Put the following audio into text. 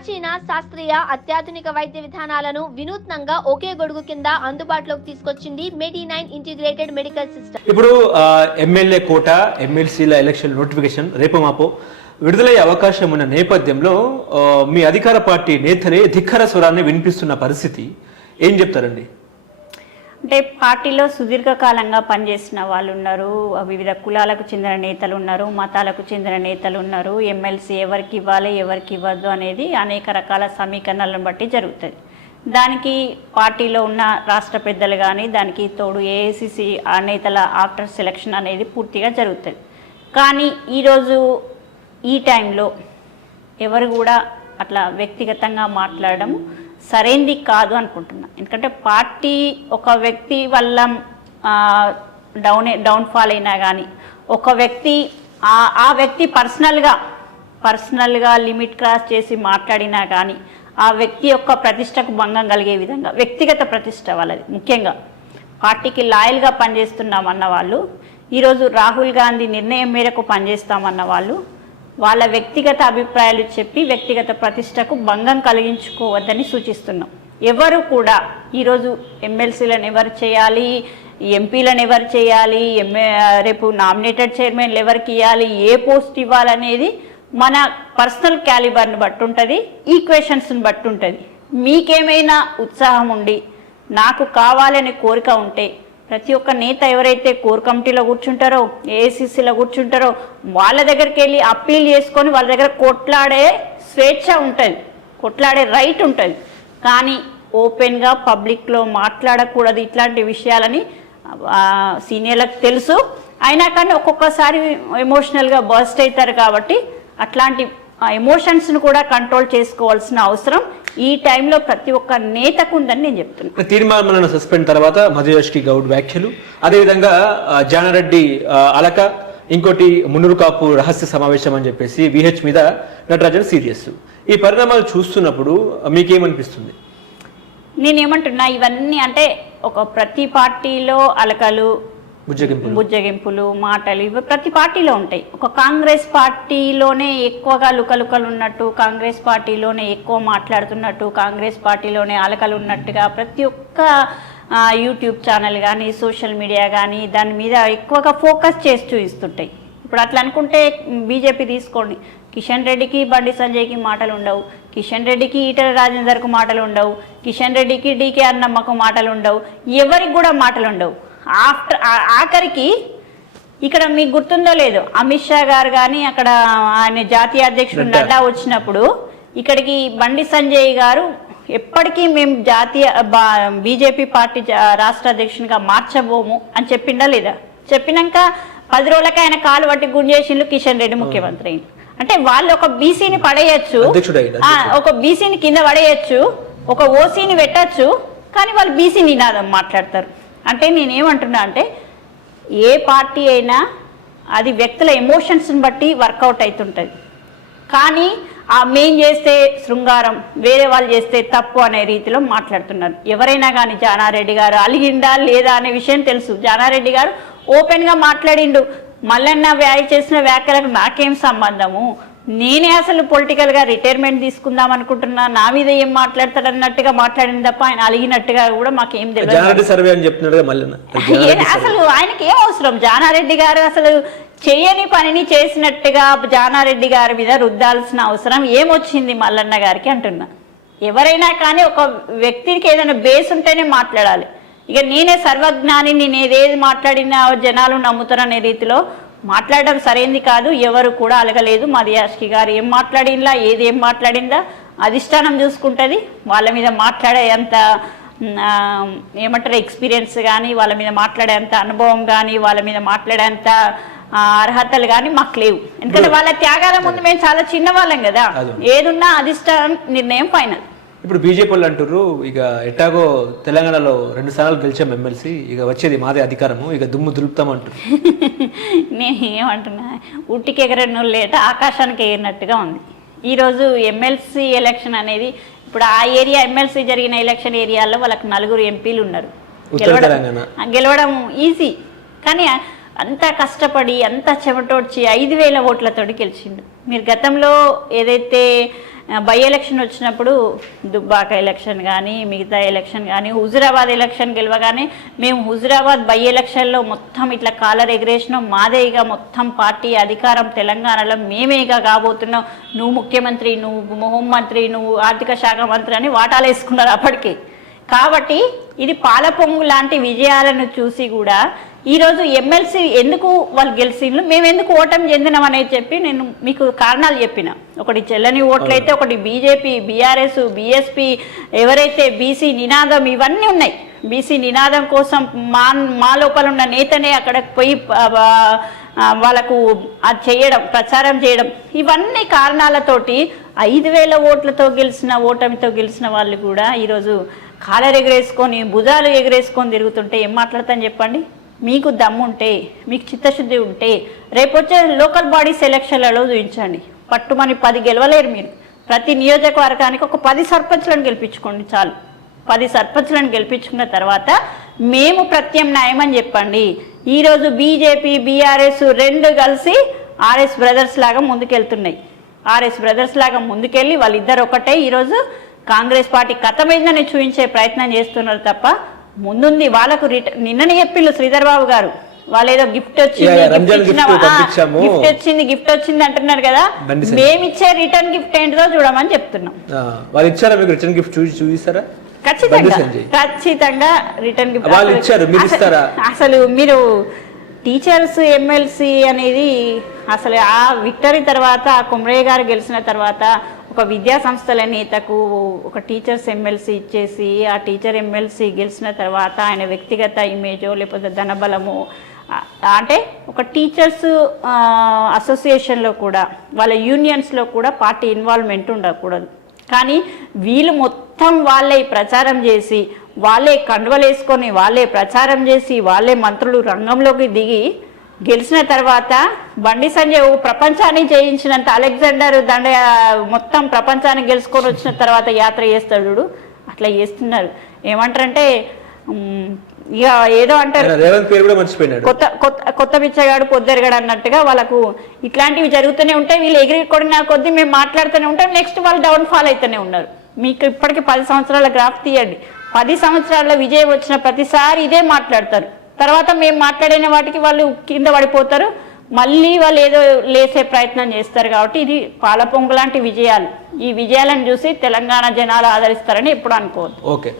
ప్రాచీన శాస్త్రీయ అత్యాధునిక వైద్య విధానాలను వినూత్నంగా ఒకే గొడుగు కింద అందుబాటులోకి తీసుకొచ్చింది మెడి9 ఇంటిగ్రేటెడ్ మెడికల్ సిస్టమ్. ఇప్పుడు ఎమ్మెల్యే కోట, ఎమ్మెల్సీల ఎలక్షన్ నోటిఫికేషన్ రేపు మాపో విడుదలయ్యే అవకాశం ఉన్న నేపథ్యంలో మీ అధికార పార్టీ నేతలే ధిక్కర స్వరాన్ని వినిపిస్తున్న పరిస్థితి ఏం చెప్తారండి? అంటే పార్టీలో సుదీర్ఘకాలంగా పనిచేసిన వాళ్ళు ఉన్నారు, వివిధ కులాలకు చెందిన నేతలు ఉన్నారు, మతాలకు చెందిన నేతలు ఉన్నారు. ఎమ్మెల్సీ ఎవరికి ఇవ్వాలి ఎవరికి ఇవ్వద్దు అనేది అనేక రకాల సమీకరణలను బట్టి జరుగుతుంది. దానికి పార్టీలో ఉన్న రాష్ట్ర పెద్దలు కానీ దానికి తోడు ఏఐసిసి ఆ నేతల ఆఫ్టర్ సెలక్షన్ అనేది పూర్తిగా జరుగుతుంది. కానీ ఈరోజు ఈ టైంలో ఎవరు కూడా అట్లా వ్యక్తిగతంగా మాట్లాడడం సరైంది కాదు అనుకుంటున్నా. ఎందుకంటే పార్టీ ఒక వ్యక్తి వల్ల డౌన్ఫాల్ అయినా కానీ ఒక వ్యక్తి ఆ వ్యక్తి పర్సనల్గా లిమిట్ క్రాస్ చేసి మాట్లాడినా కానీ ఆ వ్యక్తి యొక్క ప్రతిష్టకు భంగం కలిగే విధంగా వ్యక్తిగత ప్రతిష్ట వాళ్ళది. ముఖ్యంగా పార్టీకి లాయల్గా పనిచేస్తున్నామన్న వాళ్ళు, ఈరోజు రాహుల్ గాంధీ నిర్ణయం మేరకు పనిచేస్తామన్న వాళ్ళు వాళ్ళ వ్యక్తిగత అభిప్రాయాలు చెప్పి వ్యక్తిగత ప్రతిష్టకు భంగం కలిగించుకోవద్దని సూచిస్తున్నాం. ఎవరు కూడా ఈరోజు ఎమ్మెల్సీలను ఎవరు చేయాలి, ఎంపీలను ఎవరు చేయాలి, రేపు నామినేటెడ్ చైర్మన్లు ఎవరికి ఇవ్వాలి, ఏ పోస్ట్ ఇవ్వాలనేది మన పర్సనల్ క్యాలిబర్ని బట్టి ఉంటుంది, ఈక్వేషన్స్ని బట్టి ఉంటుంది. మీకేమైనా ఉత్సాహం ఉండి నాకు కావాలనే కోరిక ఉంటే ప్రతి ఒక్క నేత ఎవరైతే కోర్ కమిటీలో కూర్చుంటారో, ఏఐసిసిలో కూర్చుంటారో వాళ్ళ దగ్గరికి వెళ్ళి అప్పీల్ చేసుకొని వాళ్ళ దగ్గర కొట్లాడే స్వేచ్ఛ ఉంటుంది, కొట్లాడే రైట్ ఉంటుంది. కానీ ఓపెన్గా పబ్లిక్లో మాట్లాడకూడదు ఇట్లాంటి విషయాలని సీనియర్లకు తెలుసు. అయినా కానీ ఒక్కొక్కసారి ఎమోషనల్గా బర్స్ట్ అవుతారు. కాబట్టి అట్లాంటి ఎమోషన్స్ను కూడా కంట్రోల్ చేసుకోవాల్సిన అవసరం ఈ టైంలో ప్రతి ఒక్క నేతకు ఉందని నేను చెప్తున్నాను. తీర్మానాలను సస్పెండ్ తర్వాత మధుయాష్కి గౌడ్ వ్యాఖ్యలు, అదేవిధంగా జానారెడ్డి అలక, ఇంకోటి మున్నూరు కాపు రహస్య సమావేశం అని చెప్పేసి విహెచ్ మీద నటరాజన్ సీరియస్. ఈ పరిణామాలు చూస్తున్నప్పుడు మీకేమనిపిస్తుంది? నేనేమంటున్నా, ఇవన్నీ అంటే ఒక ప్రతి పార్టీలో అలకలు, బుజ్జగింపులు, మాటలు ఇవి ప్రతి పార్టీలో ఉంటాయి. ఒక కాంగ్రెస్ పార్టీలోనే ఎక్కువగా లుకలుకలు ఉన్నట్టు, కాంగ్రెస్ పార్టీలోనే ఎక్కువ మాట్లాడుతున్నట్టు, కాంగ్రెస్ పార్టీలోనే అలకలు ఉన్నట్టుగా ప్రతి ఒక్క యూట్యూబ్ ఛానల్ కానీ సోషల్ మీడియా కానీ దాని మీద ఎక్కువగా ఫోకస్ చేసి చూపిస్తుంటాయి. ఇప్పుడు అట్లా అనుకుంటే బీజేపీ తీసుకోండి, కిషన్ రెడ్డికి బండి సంజయ్కి మాటలు ఉండవు, కిషన్ రెడ్డికి ఈటల రాజేందర్కు మాటలు ఉండవు, కిషన్ రెడ్డికి డీకే అన్నమ్మకు మాటలు ఉండవు, ఎవరికి కూడా మాటలు ఉండవు. ఆఖరికి ఇక్కడ మీకు గుర్తుందో లేదో, అమిత్ షా గారు కానీ అక్కడ ఆయన జాతీయ అధ్యక్షుడు నడ్డా వచ్చినప్పుడు ఇక్కడికి బండి సంజయ్ గారు ఎప్పటికీ మేము బీజేపీ పార్టీ రాష్ట్ర అధ్యక్షునిగా మార్చబోము అని చెప్పిండా లేదా? చెప్పినాక 10 రోజులకి ఆయన కాలు పట్టి గుంజేసిండ్రు కిషన్ రెడ్డి ముఖ్యమంత్రి అయింది. అంటే వాళ్ళు ఒక బీసీని పడేయచ్చు, ఒక బీసీని కింద పడేయచ్చు, ఒక ఓసీని పెట్టచ్చు, కానీ వాళ్ళు బీసీ నినాదం మాట్లాడతారు. అంటే నేనేమంటున్నా అంటే ఏ పార్టీ అయినా అది వ్యక్తుల ఎమోషన్స్ని బట్టి వర్కౌట్ అవుతుంటుంది. కానీ మేం చేస్తే శృంగారం, వేరే వాళ్ళు చేస్తే తప్పు అనే రీతిలో మాట్లాడుతున్నారు. ఎవరైనా కానీ జానారెడ్డి గారు అలిగిండా లేదా అనే విషయం తెలుసు. జానారెడ్డి గారు ఓపెన్గా మాట్లాడిండు, మల్లన్న చేసిన వ్యాఖ్యలకు నాకేం సంబంధము, నేనే అసలు పొలిటికల్గా రిటైర్మెంట్ తీసుకుందాం అనుకుంటున్నా, నా మీద ఏం మాట్లాడతాడన్నట్టుగా మాట్లాడింది తప్ప ఆయన అలిగినట్టుగా కూడా మాకేం తెలియదు. అసలు ఆయనకి ఏం అవసరం? జానారెడ్డి గారు అసలు చేయని పనిని చేసినట్టుగా జానారెడ్డి గారి మీద రుద్దాల్సిన అవసరం ఏమొచ్చింది మల్లన్న గారికి అంటున్నా. ఎవరైనా కానీ ఒక వ్యక్తికి ఏదైనా బేస్ ఉంటేనే మాట్లాడాలి. ఇక నేనే సర్వజ్ఞాని, నేను ఏదేది మాట్లాడినా జనాలు నమ్ముతారనే రీతిలో మాట్లాడడం సరైంది కాదు. ఎవరు కూడా అలగలేదు. మధుయాష్కి గారు ఏం మాట్లాడిందా, ఏం మాట్లాడిందా అధిష్టానం చూసుకుంటుంది. వాళ్ళ మీద మాట్లాడే అంత ఏమంటారు ఎక్స్పీరియన్స్ కానీ, వాళ్ళ మీద మాట్లాడేంత అనుభవం కానీ, వాళ్ళ మీద మాట్లాడేంత అర్హతలు కానీ మాకు లేవు. ఎందుకంటే వాళ్ళ త్యాగాల ముందు మేము చాలా చిన్నవాళ్ళం కదా. ఏదున్నా అధిష్టానం నిర్ణయం ఫైనల్. ఇప్పుడు బీజేపీ వాళ్ళు అంటారు, ఇక ఎట్టాగో తెలంగాణలో 2 సార్లు గెలిచాం ఎమ్మెల్సీ, ఇక వచ్చేది మాదే అధికారము, ఇక దుమ్ము దులుపుతామంటారు. నేను ఏమంటున్నా, ఉట్టికి ఎగరను లేట ఆకాశానికి ఎగిరినట్టుగా ఉంది. ఈరోజు ఎమ్మెల్సీ ఎలక్షన్ అనేది, ఇప్పుడు ఆ ఏరియా ఎమ్మెల్సీ జరిగిన ఎలక్షన్ ఏరియాలో వాళ్ళకి 4 ఎంపీలు ఉన్నారు. గెలవడం ఈజీ. కానీ అంత కష్టపడి అంత చెమటోడ్చి 5,000 ఓట్లతోటి గెలిచిండు. మీరు గతంలో ఏదైతే బై ఎలక్షన్ వచ్చినప్పుడు దుబ్బాక ఎలక్షన్ కానీ మిగతా ఎలక్షన్ కానీ హుజురాబాద్ ఎలక్షన్ గెలవగానే మేము హుజురాబాద్ బై ఎలక్షన్లో మొత్తం ఇట్లా కాలర్ ఎగరేసినాం, మాదేగా మొత్తం పార్టీ అధికారం తెలంగాణలో మేమేగా కాబోతున్నాం, నువ్వు ముఖ్యమంత్రి, నువ్వు హోంమంత్రి, నువ్వు ఆర్థిక శాఖ మంత్రి అని వాటాలు వేసుకున్నారు అప్పటికే. కాబట్టి ఇది పాలపొంగు లాంటి విజయాలను చూసి కూడా ఈరోజు ఎమ్మెల్సీ ఎందుకు వాళ్ళు గెలిచిండ్రు, మేము ఎందుకు ఓటమి చెందినాం అనేది చెప్పి నేను మీకు కారణాలు చెప్పిన. ఒకటి చెల్లని ఓట్లయితే, ఒకటి బీజేపీ, బీఆర్ఎస్, బీఎస్పీ, ఎవరైతే బీసీ నినాదం ఇవన్నీ ఉన్నాయి. బీసీ నినాదం కోసం మా లోపల ఉన్న నేతనే అక్కడికి పోయి వాళ్ళకు అది చేయడం, ప్రచారం చేయడం, ఇవన్నీ కారణాలతోటి 5,000 ఓట్లతో గెలిచిన, ఓటమితో గెలిచిన వాళ్ళు కూడా ఈరోజు కాలర్ ఎగరేసుకొని భుజాలు ఎగరేసుకొని తిరుగుతుంటే ఏం మాట్లాడతాను చెప్పండి? మీకు దమ్ముంటే, మీకు చిత్తశుద్ధి ఉంటే రేపొచ్చే లోకల్ బాడీ సెలక్షన్లలో చూపించండి. పట్టుమని 10 గెలవలేరు మీరు. ప్రతి నియోజకవర్గానికి ఒక 10 సర్పంచ్లను గెలిపించుకోండి చాలు. 10 సర్పంచ్లను గెలిపించుకున్న తర్వాత మేము ప్రత్యామ్నాయం అని చెప్పండి. ఈరోజు బీజేపీ, బీఆర్ఎస్ 2 కలిసి ఆర్ఎస్ బ్రదర్స్ లాగా ముందుకెళ్తున్నాయి. ఆర్ఎస్ బ్రదర్స్ లాగా ముందుకెళ్ళి వాళ్ళిద్దరు ఒకటే ఈరోజు కాంగ్రెస్ పార్టీ కథమైందని చూపించే ప్రయత్నం చేస్తున్నారు తప్ప ముందుంది వాళ్ళకు. నిన్ననే చెప్పిళ్ళు శ్రీధర్ బాబు గారు, వాళ్ళు ఏదో గిఫ్ట్ వచ్చింది గిఫ్ట్ వచ్చింది అంటున్నారు కదా, మేమిచ్చే రిటర్న్ గిఫ్ట్ ఏంటిదో చూడమని చెప్తున్నాం. వాళ్ళు ఇచ్చారా మీకు రిటర్న్ గిఫ్ట్ చూపిస్తారా? ఖచ్చితంగా రిటర్న్ గిఫ్ట్. అసలు మీరు టీచర్స్ ఎమ్మెల్సీ అనేది అసలు ఆ విక్టరీ తర్వాత, కుమ్రయ్య గారు గెలిచిన తర్వాత ఒక విద్యా సంస్థల నేతకు ఒక టీచర్స్ ఎమ్మెల్సీ ఇచ్చేసి, ఆ టీచర్ ఎమ్మెల్సీ గెలిచిన తర్వాత ఆయన వ్యక్తిగత ఇమేజో లేకపోతే ధనబలము, అంటే ఒక టీచర్స్ అసోసియేషన్లో కూడా వాళ్ళ యూనియన్స్లో కూడా పార్టీ ఇన్వాల్వ్మెంట్ ఉండకూడదు. కానీ వీళ్ళు మొత్తం వాళ్ళే ప్రచారం చేసి, వాళ్ళే కండువలు వేసుకొని, వాళ్ళే ప్రచారం చేసి, వాళ్ళే మంత్రులు రంగంలోకి దిగి గెలిచిన తర్వాత బండి సంజయ్ ప్రపంచాన్ని జయించినంత అలెగ్జాండర్ మొత్తం ప్రపంచాన్ని గెలుచుకొని వచ్చిన తర్వాత యాత్ర చేస్తాడు, అట్లా చేస్తున్నారు. ఏమంటారంటే ఇక ఏదో అంటారు, కొత్త బిచ్చగాడు పొద్దెరగాడు అన్నట్టుగా వాళ్ళకు ఇట్లాంటివి జరుగుతూనే ఉంటాయి. వీళ్ళు ఎగిరికొడిన కొద్దీ మేము మాట్లాడుతూనే ఉంటాం, నెక్స్ట్ వాళ్ళు డౌన్ ఫాల్ అయితేనే ఉన్నారు. మీకు ఇప్పటికీ 10 సంవత్సరాల గ్రాఫ్ తీయండి, 10 సంవత్సరాల విజయం వచ్చిన ప్రతిసారి ఇదే మాట్లాడతారు. తర్వాత మేము మాట్లాడిన వాటికి వాళ్ళు కింద పడిపోతారు, మళ్ళీ వాళ్ళు ఏదో లేసే ప్రయత్నం చేస్తారు. కాబట్టి ఇది పాలపొంగు లాంటి విజయాలు. ఈ విజయాలను చూసి తెలంగాణ జనాలు ఆదరిస్తారని ఎప్పుడు అనుకోవద్దు. ఓకే.